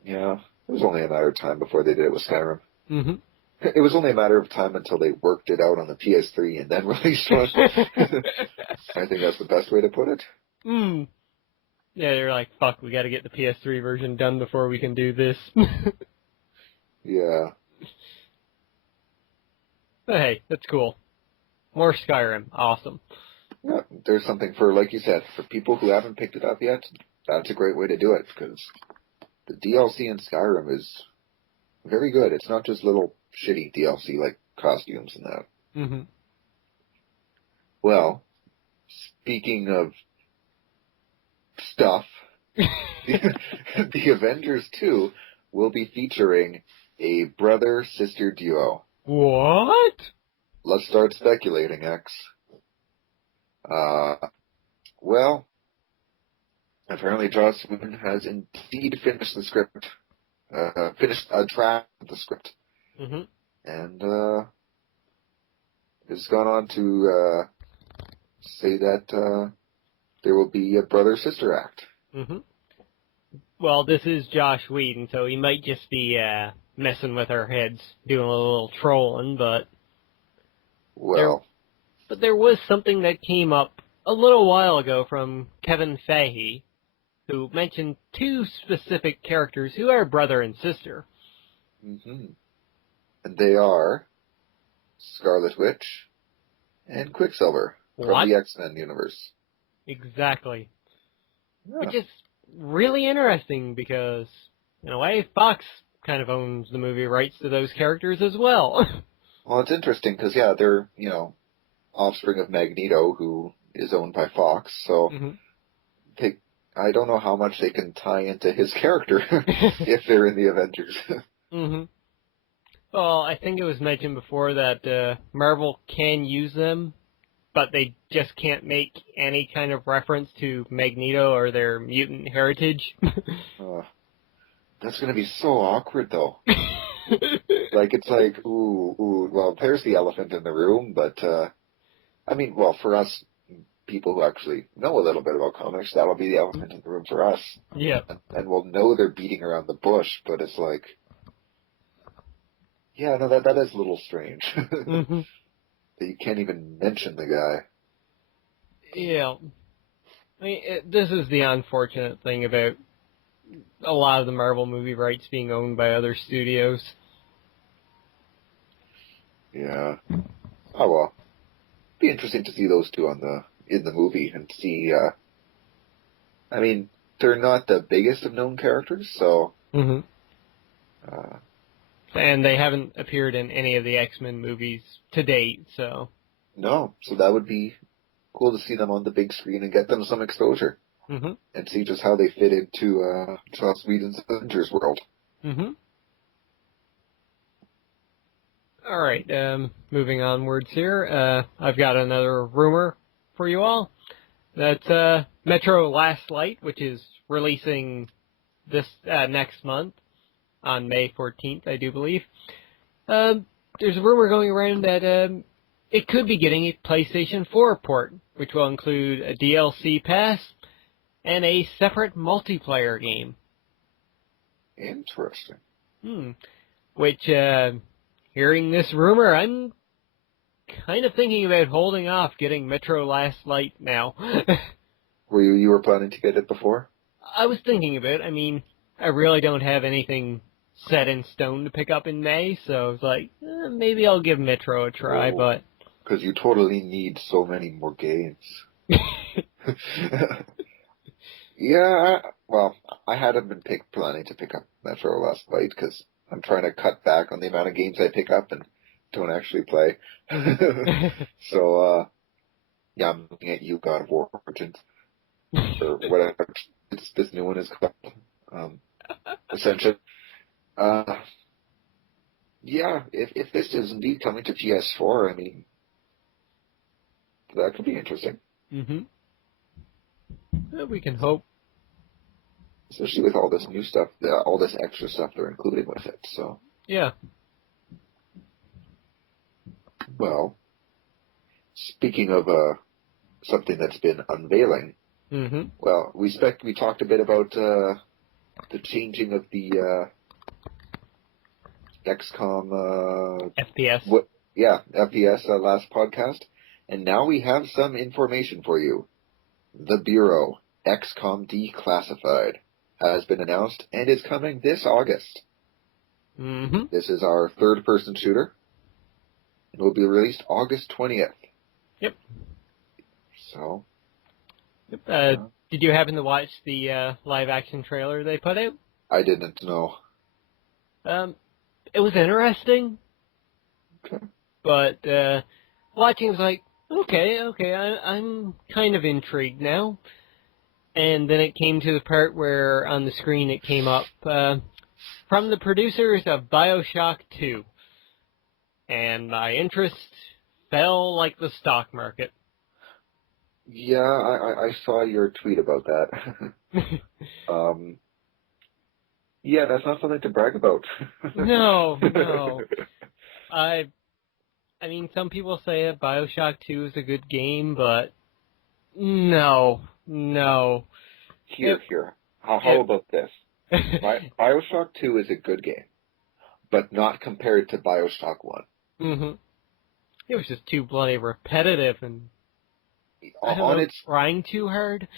Yeah, it was only a matter of time before they did it with Skyrim. Mm-hmm. It was only a matter of time until they worked it out on the PS3 and then released one. I think that's the best way to put it. Mm. Yeah, they're like, fuck, we gotta get the PS3 version done before we can do this. Yeah. But hey, that's cool. More Skyrim. Awesome. Yeah, there's something for, like you said, for people who haven't picked it up yet, that's a great way to do it, because the DLC in Skyrim is very good. It's not just little shitty DLC like costumes and that. Mm-hmm. Well, speaking of stuff, the Avengers 2 will be featuring a brother-sister duo. What? Let's start speculating, X. Well, apparently Joss Whedon has indeed finished the script. Finished a draft of the script. Mm-hmm. And, has gone on to, say that, there will be a brother-sister act. Mm-hmm. Well, this is Josh Whedon, so he might just be, messing with our heads, doing a little trolling, but... Well... But there was something that came up a little while ago from Kevin Feige, who mentioned two specific characters who are brother and sister. Mm-hmm. And they are Scarlet Witch and Quicksilver from the X-Men universe. Exactly. Yeah. Which is really interesting because, in a way, Fox kind of owns the movie rights to those characters as well. Well, it's interesting because, yeah, they're, you know, offspring of Magneto, who is owned by Fox, so I don't know how much they can tie into his character if they're in the Avengers. Mm-hmm. Well, I think it was mentioned before that Marvel can use them, but they just can't make any kind of reference to Magneto or their mutant heritage. That's going to be so awkward, though. Like, it's like, ooh, well, there's the elephant in the room, but, I mean, well, for us, people who actually know a little bit about comics, that'll be the elephant in the room for us. Yeah. And we'll know they're beating around the bush, but it's like, yeah, no, that is a little strange. Mm-hmm. That you can't even mention the guy. Yeah. I mean, this is the unfortunate thing about a lot of the Marvel movie rights being owned by other studios. Yeah. Oh, well. Be interesting to see those two in the movie and see, I mean, they're not the biggest of known characters, so... Mm-hmm. And they haven't appeared in any of the X-Men movies to date, so... No, so that would be cool to see them on the big screen and get them some exposure. Mm-hmm. And see just how they fit into, Joss Whedon's Avengers world. Mm-hmm. All right, moving onwards here. I've got another rumor for you all. That's Metro Last Light, which is releasing this next month on May 14th, I do believe. There's a rumor going around that it could be getting a PlayStation 4 port, which will include a DLC pass and a separate multiplayer game. Interesting. Which... hearing this rumor, I'm kind of thinking about holding off getting Metro Last Light now. You were planning to get it before? I was thinking about it. I mean, I really don't have anything set in stone to pick up in May, so I was like, maybe I'll give Metro a try, but... Because you totally need so many more games. Yeah, well, I hadn't been planning to pick up Metro Last Light, because I'm trying to cut back on the amount of games I pick up and don't actually play. So, yeah, I'm looking at you, God of Origins. Or whatever this new one is called. Ascension. Yeah, if this is indeed coming to PS4, I mean, that could be interesting. Mm-hmm. Well, we can hope. Especially with all this new stuff, all this extra stuff they're including with it, so. Yeah. Well, speaking of something that's been unveiling, well, we talked a bit about the changing of the XCOM FPS. FPS last podcast, and now we have some information for you. The Bureau, XCOM Declassified, has been announced and is coming this August. This is our third-person shooter. It will be released August 20th. Yep. So. Yep. Did you happen to watch the live-action trailer they put out? I didn't know. It was interesting. Okay. But watching, it was like, okay, I'm kind of intrigued now. And then it came to the part where on the screen it came up, from the producers of BioShock 2. And my interest fell like the stock market. Yeah, I saw your tweet about that. Yeah, that's not something to brag about. No. I mean, some people say that BioShock 2 is a good game, but no. Here. How about this? BioShock 2 is a good game, but not compared to BioShock 1. It was just too bloody repetitive, and I don't know, trying too hard.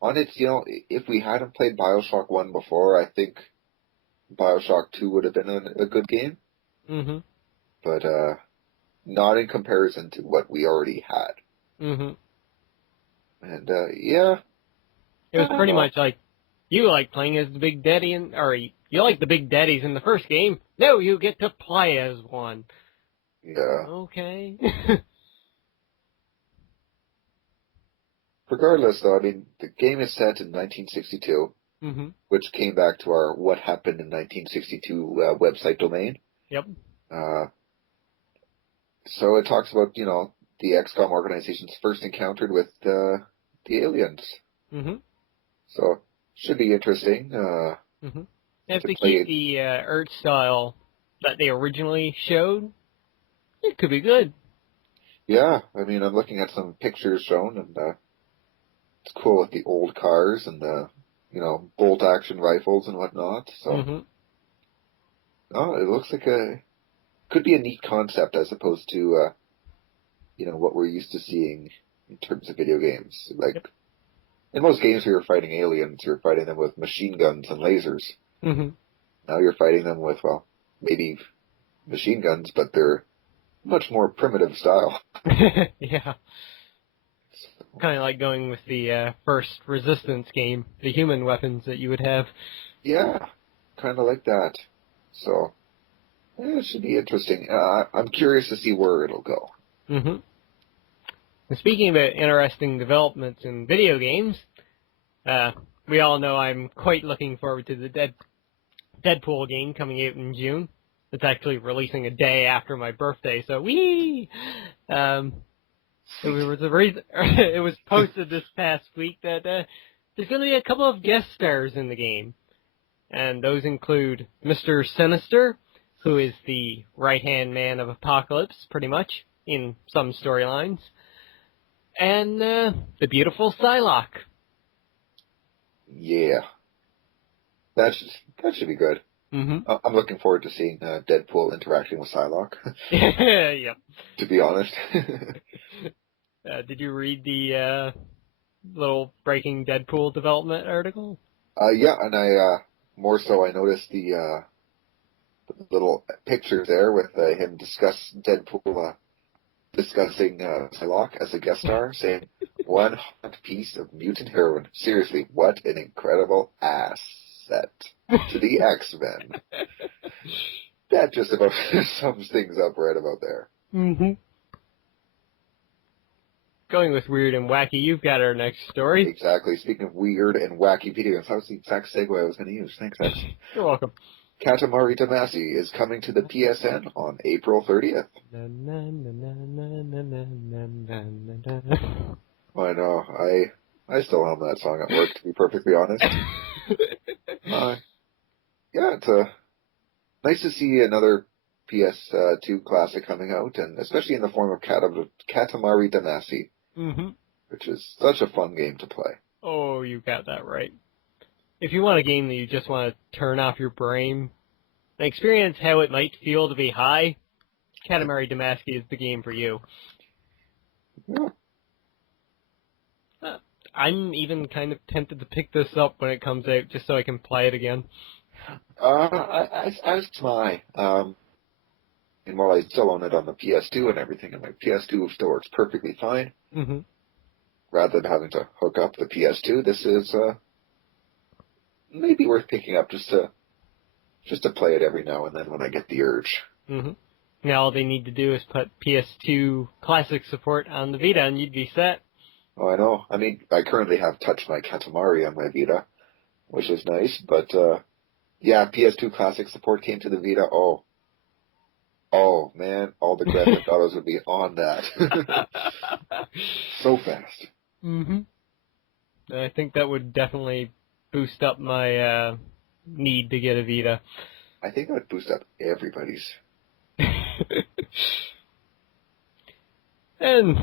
On its, if we hadn't played BioShock 1 before, I think BioShock 2 would have been a good game. But not in comparison to what we already had. And, yeah. It was pretty much like, you like playing as the Big Daddy, or you like the Big Daddies in the first game. No, you get to play as one. Yeah. Okay. Regardless, though, I mean, the game is set in 1962, which came back to our What Happened in 1962 website domain. Yep. So it talks about, the XCOM organization's first encountered with the aliens. So, should be interesting. If they keep the art style that they originally showed, it could be good. Yeah, I mean, I'm looking at some pictures shown, and it's cool with the old cars and the, bolt-action rifles and whatnot. So, it looks like could be a neat concept as opposed to, what we're used to seeing in terms of video games. Like, in most games where you're fighting aliens, you're fighting them with machine guns and lasers. Now you're fighting them with, well, maybe machine guns, but they're much more primitive style. Yeah. Kind of like going with the first Resistance game, the human weapons that you would have. Yeah, kind of like that. So, it should be interesting. I'm curious to see where it'll go. And speaking about interesting developments in video games, we all know I'm quite looking forward to the Deadpool game coming out in June. It's actually releasing a day after my birthday, so whee! It was posted this past week that there's going to be a couple of guest stars in the game. And those include Mr. Sinister, who is the right-hand man of Apocalypse, pretty much, in some storylines. And the beautiful Psylocke. Yeah. That should be good. I'm looking forward to seeing Deadpool interacting with Psylocke. Yep. To be honest. Did you read the little Breaking Deadpool development article? Yeah, and I noticed the little picture there with him discussing Psylocke as a guest star, saying, "One hot piece of mutant heroin. Seriously, what an incredible asset to the X-Men." That just about sums things up right about there. Going with weird and wacky, you've got our next story. Exactly. Speaking of weird and wacky video games, that was the exact segue I was going to use. Thanks, Ed. You're welcome. Katamari Damacy is coming to the PSN on April 30th. I know. I still hum that song at work, to be perfectly honest. Yeah, it's nice to see another PS2 classic coming out, and especially in the form of Katamari Damacy, which is such a fun game to play. Oh, you got that right. If you want a game that you just want to turn off your brain and experience how it might feel to be high, Katamari Damacy is the game for you. Yeah. I'm even kind of tempted to pick this up when it comes out just so I can play it again. As my, and while I still own it on the PS2 and everything, and my PS2 still works perfectly fine, rather than having to hook up the PS2, this is maybe worth picking up just to play it every now and then when I get the urge. Now all they need to do is put PS2 Classic support on the Vita and you'd be set. Oh, I know. I mean, I currently have Touch My Katamari on my Vita, which is nice, but yeah, PS2 Classic support came to the Vita. Oh man, all the Grand Theft Autos would be on that. So fast. I think that would definitely boost up my need to get a Vita. I think that would boost up everybody's. And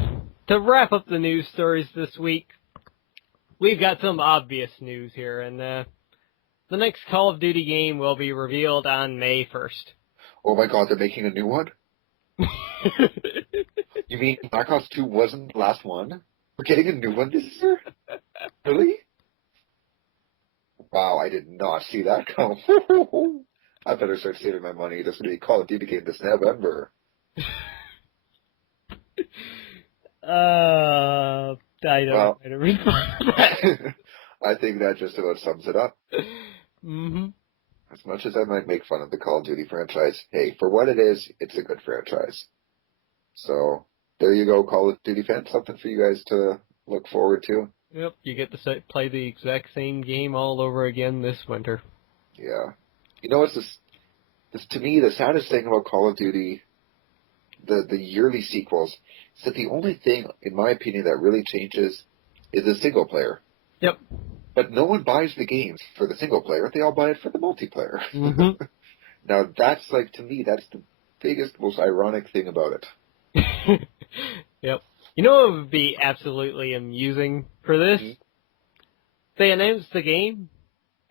to wrap up the news stories this week, we've got some obvious news here, and the next Call of Duty game will be revealed on May 1st. Oh my god, they're making a new one? You mean Black Ops 2 wasn't the last one? We're getting a new one this year? Really? Wow, I did not see that come. I better start saving my money. This will be a Call of Duty game this November. I don't know how to respond to that. I think that just about sums it up. As much as I might make fun of the Call of Duty franchise, hey, for what it is, it's a good franchise. So, there you go, Call of Duty fans. Something for you guys to look forward to. Yep, you get to play the exact same game all over again this winter. Yeah. You know what's this to me, the saddest thing about Call of Duty, the yearly sequels, is that the only thing, in my opinion, that really changes is the single player. Yep. But no one buys the games for the single player. They all buy it for the multiplayer. Now, that's, like, to me, that's the biggest, most ironic thing about it. Yep. You know what would be absolutely amusing for this? They announce the game,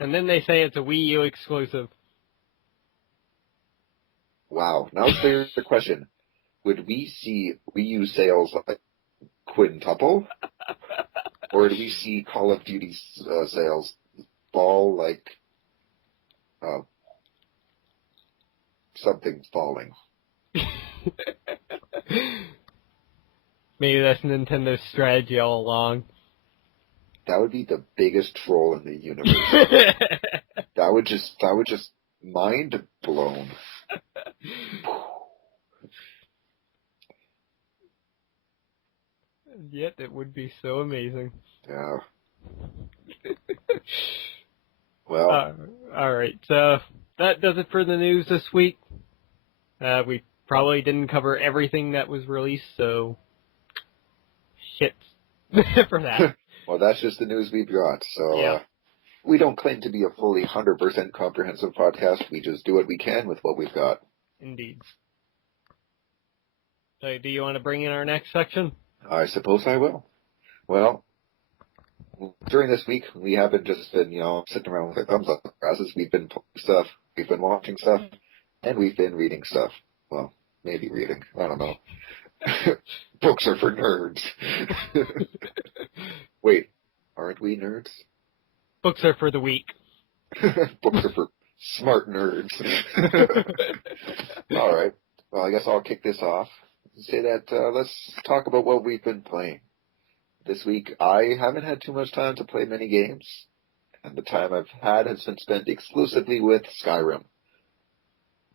and then they say it's a Wii U exclusive. Wow. Now there's the question. Would we see Wii U sales like quintuple? Or do we see Call of Duty sales fall like something falling? Maybe that's Nintendo's strategy all along. That would be the biggest troll in the universe. That would just mind blown. Yet it would be so amazing. Yeah. Well. Alright, so that does it for the news this week. We probably didn't cover everything that was released, so shit for that. Well, that's just the news we've got, so we don't claim to be a fully 100% comprehensive podcast. We just do what we can with what we've got. Indeed. So, do you want to bring in our next section? I suppose I will. Well, during this week, we haven't just been, sitting around with our thumbs up asses. We've been playing stuff, we've been watching stuff, and we've been reading stuff. Well, maybe reading. I don't know. Books are for nerds. Wait, aren't we nerds? Books are for the weak. Books are for smart nerds. All right. Well, I guess I'll kick this off. Say that, let's talk about what we've been playing. This week, I haven't had too much time to play many games, and the time I've had has been spent exclusively with Skyrim.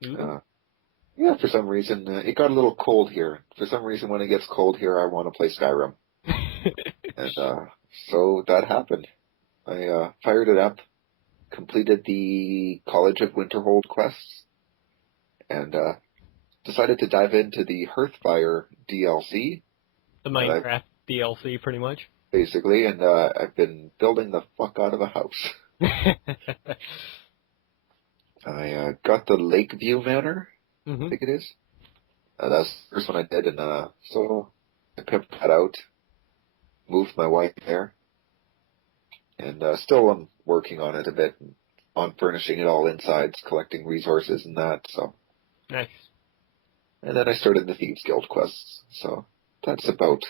Yeah, for some reason, it got a little cold here. For some reason, when it gets cold here, I want to play Skyrim. And so that happened. I fired it up, completed the College of Winterhold quests, and decided to dive into the Hearthfire DLC. The Minecraft DLC, pretty much. Basically, and I've been building the fuck out of a house. I got the Lakeview Manor, I think it is. That's the first one I did, and so I pimped that out, moved my wife there, and still I'm working on it a bit, on furnishing it all insides, collecting resources and that, so. Nice. And then I started the Thieves Guild quests, so that's about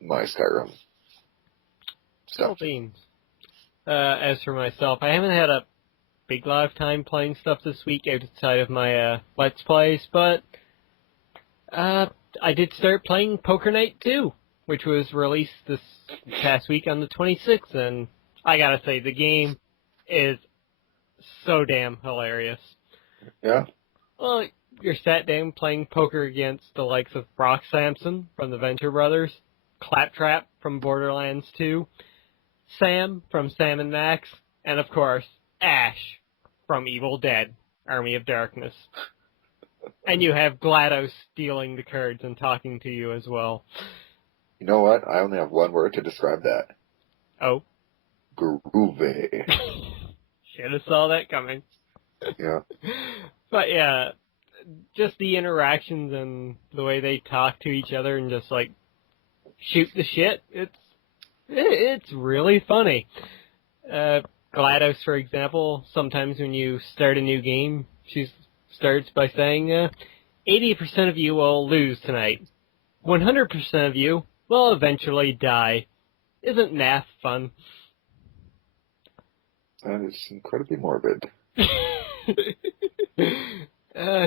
my Skyrim stuff. Cool beans. As for myself, I haven't had a big lot of time playing stuff this week outside of my Let's Plays, but I did start playing Poker Night 2, which was released this past week on the 26th, and I gotta say, the game is so damn hilarious. Yeah? Well, you're sat down playing poker against the likes of Brock Sampson from the Venture Brothers, Claptrap from Borderlands 2, Sam from Sam and Max, and of course, Ash from Evil Dead, Army of Darkness. And you have GLaDOS stealing the cards and talking to you as well. You know what? I only have one word to describe that. Oh. Groovy. Should have saw that coming. Yeah. But yeah, just the interactions and the way they talk to each other and just like shoot the shit, it's really funny. GLaDOS, for example, sometimes when you start a new game, she starts by saying, 80% of you will lose tonight. 100% of you will eventually die. Isn't math fun? That is incredibly morbid.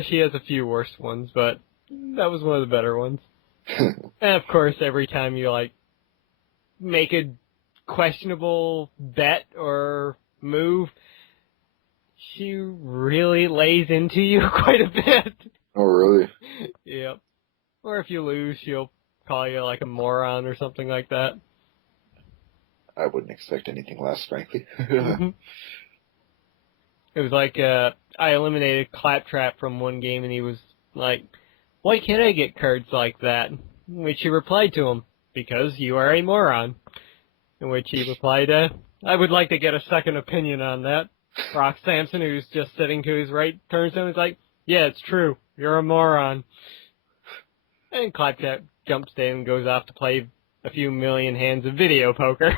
She has a few worse ones, but that was one of the better ones. And of course, every time you, like, make a questionable bet or move, she really lays into you quite a bit. Oh, really? Yep. Or if you lose, she'll call you, like, a moron or something like that. I wouldn't expect anything less, frankly. It was like, I eliminated Claptrap from one game, and he was like, why can't I get cards like that? In which he replied to him, because you are a moron. In which he replied, I would like to get a second opinion on that. Brock Sampson, who's just sitting to his right, turns to him and is like, yeah, it's true, you're a moron. And Claptrap jumps in and goes off to play a few million hands of video poker.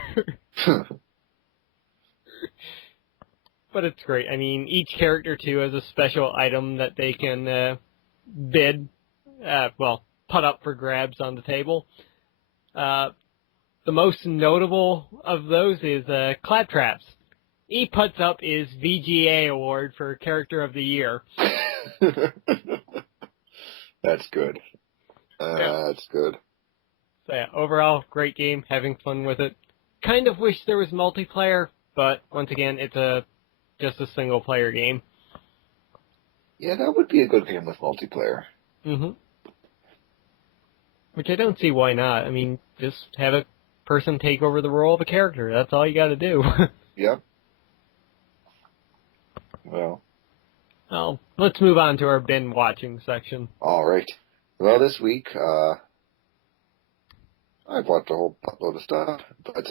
But it's great. I mean, each character, too, has a special item that they can put up for grabs on the table. The most notable of those is Claptrap's. He puts up his VGA award for Character of the Year. That's good. That's good. So yeah, overall, great game, having fun with it. Kind of wish there was multiplayer, but once again, it's just a single-player game. Yeah, that would be a good game with multiplayer. Mm-hmm. Which I don't see why not. I mean, just have a person take over the role of a character. That's all you gotta do. Yep. Well, let's move on to our bin-watching section. All right. Well, this week, I've watched a whole buttload of stuff, but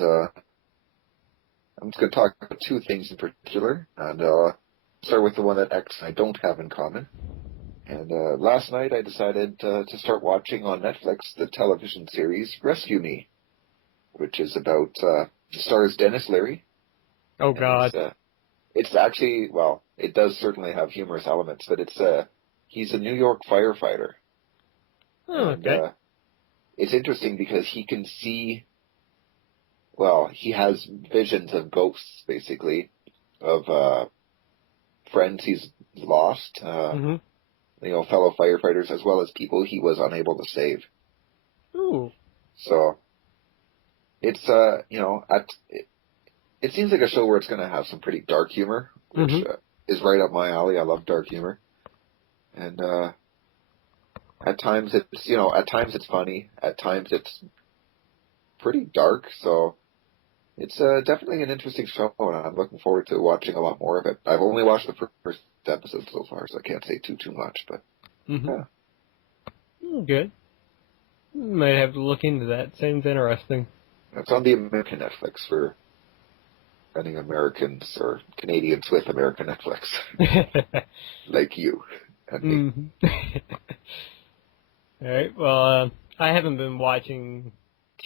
I'm just going to talk about two things in particular, and start with the one that X and I don't have in common. And last night I decided to start watching on Netflix the television series Rescue Me, which is about, stars Dennis Leary. Oh, God. It's actually, well, it does certainly have humorous elements, but he's a New York firefighter. Oh, okay. And, it's interesting because he can see, well, he has visions of ghosts, basically, of friends he's lost, fellow firefighters, as well as people he was unable to save. Ooh. So, it's, it seems like a show where it's going to have some pretty dark humor, which is right up my alley. I love dark humor. And, at times it's funny. At times it's pretty dark. So it's definitely an interesting show, and I'm looking forward to watching a lot more of it. I've only watched the first episode so far, so I can't say too much. But yeah. Good. Might have to look into that. Sounds interesting. It's on the American Netflix for any Americans or Canadians with American Netflix, like you. and me. All right. Well, I haven't been watching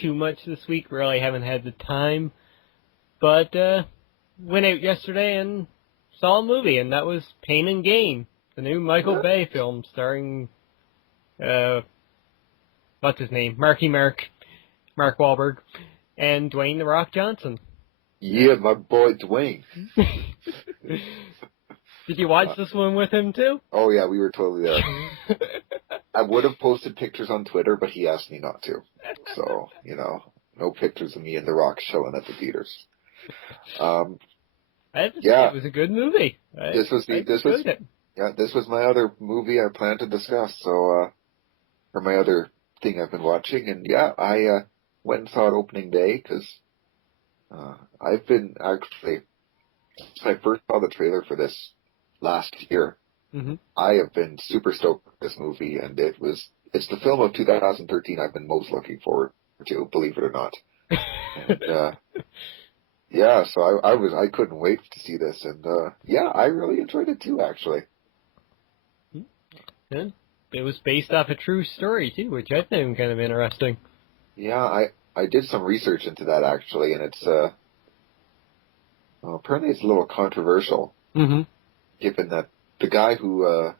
too much this week. Really haven't had the time. But went out yesterday and saw a movie, and that was Pain and Gain, the new Michael Bay film starring, what's his name? Mark Wahlberg, and Dwayne "The Rock" Johnson. Yeah, my boy Dwayne. Did you watch this one with him, too? Oh, yeah, we were totally there. I would have posted pictures on Twitter, but he asked me not to. So, no pictures of me and The Rock showing at the theaters. I have to say, it was a good movie. This was my other movie I planned to discuss, or my other thing I've been watching, and I went and saw it opening day, because I've been, actually, since I first saw the trailer for this last year, I have been super stoked with this movie, and it's the film of 2013 I've been most looking forward to, believe it or not. And, so I couldn't wait to see this, and I really enjoyed it too, actually. Good. It was based off a true story too, which I think kind of interesting. Yeah, I did some research into that actually, and it's apparently it's a little controversial, given that the guy who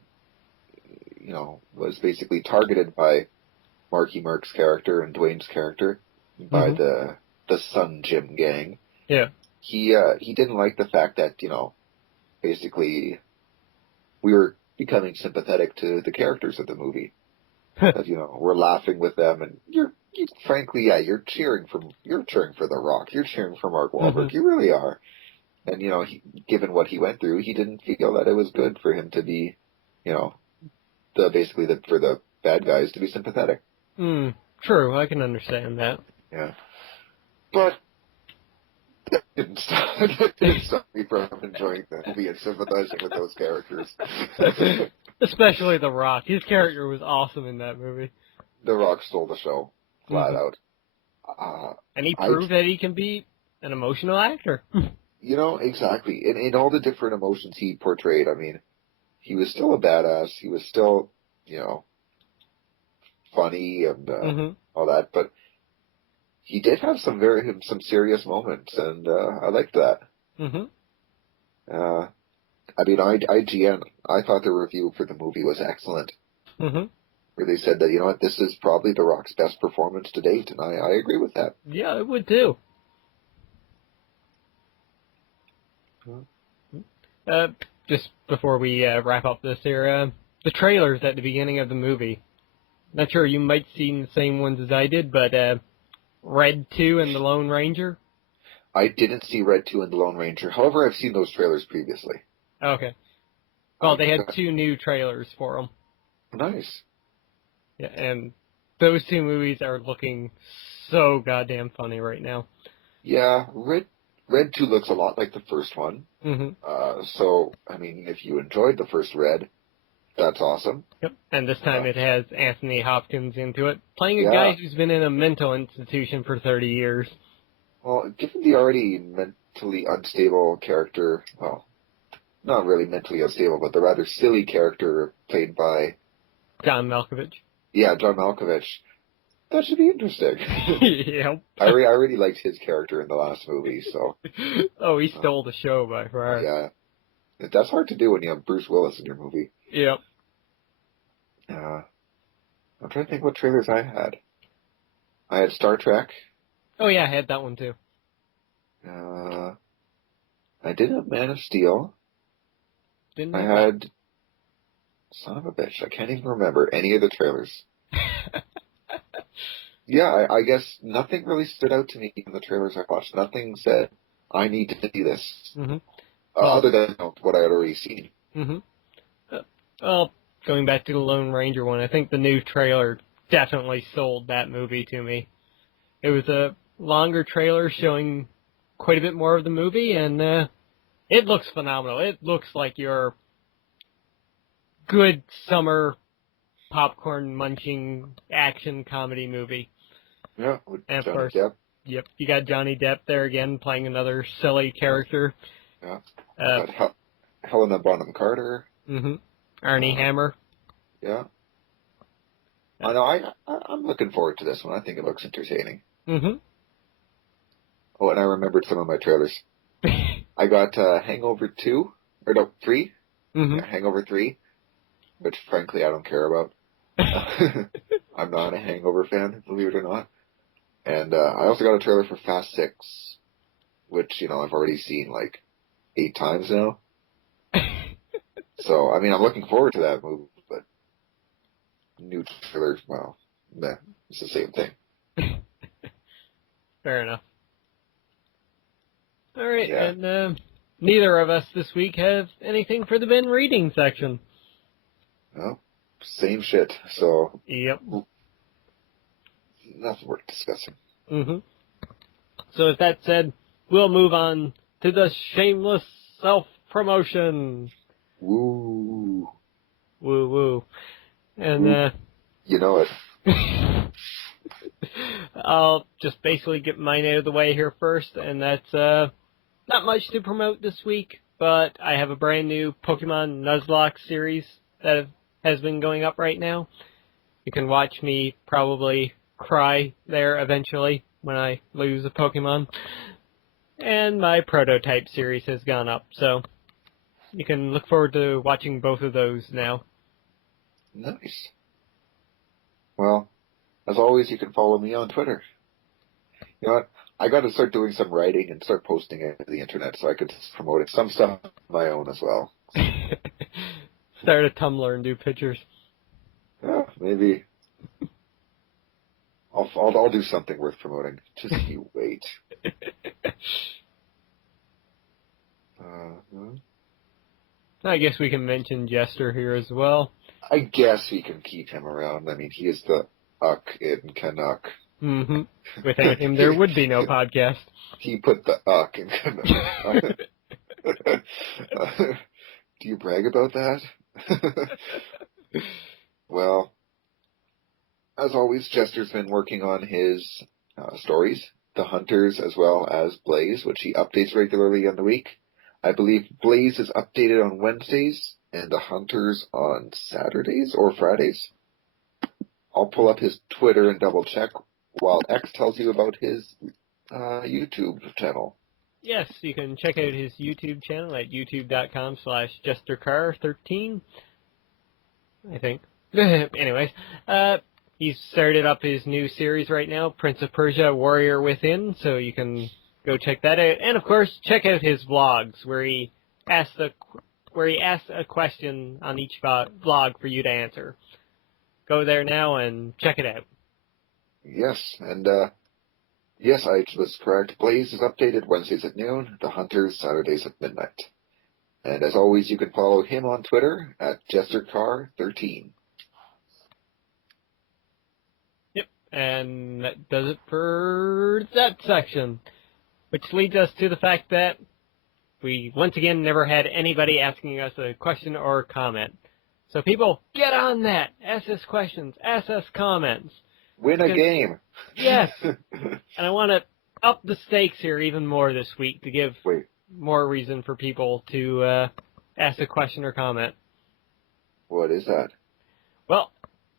was basically targeted by Marky Mark's character and Dwayne's character by the Sun Gym gang. Yeah. He didn't like the fact that, basically we were becoming sympathetic to the characters of the movie. That, we're laughing with them, and you're cheering for The Rock. You're cheering for Mark Wahlberg. You really are. And, given what he went through, he didn't feel that it was good for him to be, for the bad guys to be sympathetic. True, I can understand that. Yeah. But that didn't stop me from enjoying the movie and sympathizing with those characters. Especially The Rock. His character was awesome in that movie. The Rock stole the show, flat out. And he proved that he can be an emotional actor. Exactly. In all the different emotions he portrayed, I mean, he was still a badass. He was still, funny and all that, but he did have some serious moments, and I liked that. IGN, I thought the review for the movie was excellent. Where they said that, this is probably The Rock's best performance to date, and I agree with that. Yeah, I would too. Just before we wrap up this here, the trailers at the beginning of the movie. Not sure, you might have seen the same ones as I did, but Red 2 and The Lone Ranger. I didn't see Red 2 and The Lone Ranger. However, I've seen those trailers previously. Okay. Well, they had 2 new trailers for them. Nice. Yeah, and those 2 movies are looking so goddamn funny right now. Yeah, Red 2 looks a lot like the first one. So, I mean, if you enjoyed the first Red, that's awesome. Yep, and this time it has Anthony Hopkins into it, playing a guy who's been in a mental institution for 30 years. Well, given the already mentally unstable character, well, not really mentally unstable, but the rather silly character played by John Malkovich. Yeah, John Malkovich. That should be interesting. Yep. I really liked his character in the last movie, so. Oh, he stole the show by far. Yeah. That's hard to do when you have Bruce Willis in your movie. Yep. I'm trying to think what trailers I had. I had Star Trek. Oh, yeah, I had that one, too. I did have Man of Steel. Didn't I had... Son of a bitch, I can't even remember any of the trailers. Yeah, I guess nothing really stood out to me in the trailers I watched. Nothing said, I need to see this. Other than what I had already seen. Well, going back to the Lone Ranger one, I think the new trailer definitely sold that movie to me. It was a longer trailer showing quite a bit more of the movie, and it looks phenomenal. It looks like your good summer popcorn munching action comedy movie. Yeah, with and Johnny Depp. Yep, you got Johnny Depp there again playing another silly character. Yeah. Helena Bonham Carter. Arnie Hammer. Yeah. I know. I'm looking forward to this one. I think it looks entertaining. Mm-hmm. Oh, and I remembered some of my trailers. I got Hangover 2, or no, 3. Mm-hmm. Yeah, Hangover 3, which frankly I don't care about. I'm not a Hangover fan, believe it or not. And I also got a trailer for Fast 6, which, I've already seen like 8 times now. So, I mean, I'm looking forward to that movie, but new trailers, well, nah, it's the same thing. Fair enough. All right, Yeah. and neither of us this week have anything for the Ben reading section. Well, same shit, so... Yep. Nothing worth discussing. Mm-hmm. So with that said, we'll move on to the shameless self-promotion. Woo. Woo woo. And, You know it. I'll just basically get mine out of the way here first, and that's, not much to promote this week, but I have a brand new Pokemon Nuzlocke series that has been going up right now. You can watch me probably cry there eventually when I lose a Pokemon. And my Prototype series has gone up, so you can look forward to watching both of those now. Nice. Well, as always, you can follow me on Twitter. You know what? I got to start doing some writing and start posting it to the internet so I could promote some stuff of my own as well. Start a Tumblr and do pictures. Yeah, maybe. I'll do something worth promoting. Just you wait. I guess we can mention Jester here as well. I guess we can keep him around. I mean, he is the UK in CanUK. Mm-hmm. Without him, there would be no podcast. He put the UK in CanUK. Do you brag about that? Well, as always, Jester's been working on his stories, The Hunters as well as Blaze, which he updates regularly on the week. I believe Blaze is updated on Wednesdays and The Hunters on Saturdays or Fridays. I'll pull up his Twitter and double check while X tells you about his YouTube channel. Yes, you can check out his YouTube channel at youtube.com/JesterCar13, I think. Anyways, he's started up his new series right now, Prince of Persia: Warrior Within, so you can go check that out. And of course, check out his vlogs where he asks a question on each vlog for you to answer. Go there now and check it out. Yes, and yes, I was correct. Blaze is updated Wednesdays at noon, The Hunters Saturdays at midnight. And as always, you can follow him on Twitter at JesterCar13. Yep, and that does it for that section. Which leads us to the fact that we, once again, never had anybody asking us a question or comment. So people, get on that! Ask us questions, ask us comments. Win a game! Yes! And I want to up the stakes here even more this week to give more reason for people to ask a question or comment. What is that? Well,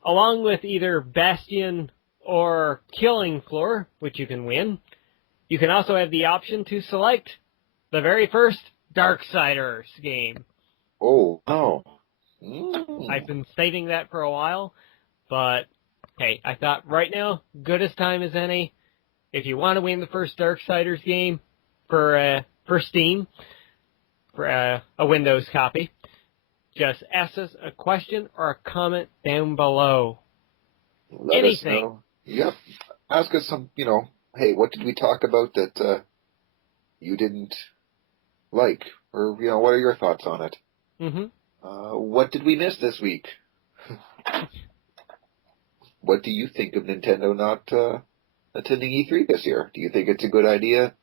along with either Bastion or Killing Floor, which you can win, you can also have the option to select the very first Darksiders game. Oh, no. I've been stating that for a while, but hey, I thought right now, good as time as any. If you want to win the first Darksiders game for Steam, for a Windows copy, just ask us a question or a comment down below. Let Anything. us know. Yep. Ask us some, hey, what did we talk about that you didn't like? Or, what are your thoughts on it? Mm-hmm. What did we miss this week? What do you think of Nintendo not attending E3 this year? Do you think it's a good idea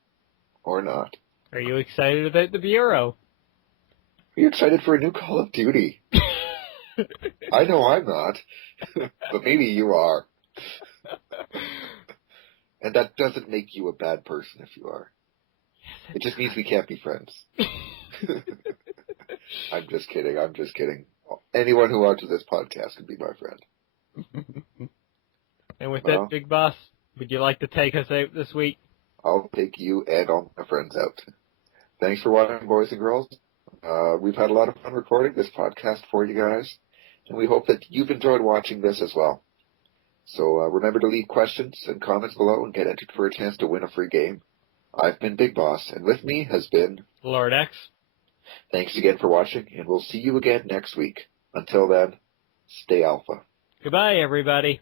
or not? Are you excited about the Bureau? Are you excited for a new Call of Duty? I know I'm not, but maybe you are. And that doesn't make you a bad person if you are. It just means we can't be friends. I'm just kidding. anyone who watches this podcast can be my friend. And with that, Big Boss, would you like to take us out this week? I'll take you and all my friends out. Thanks for watching, boys and girls. We've had a lot of fun recording this podcast for you guys, and we hope that you've enjoyed watching this as well. So remember to leave questions and comments below and get entered for a chance to win a free game. I've been Big Boss, and with me has been Lord X. Thanks again for watching, and we'll see you again next week. Until then, stay alpha. Goodbye, everybody.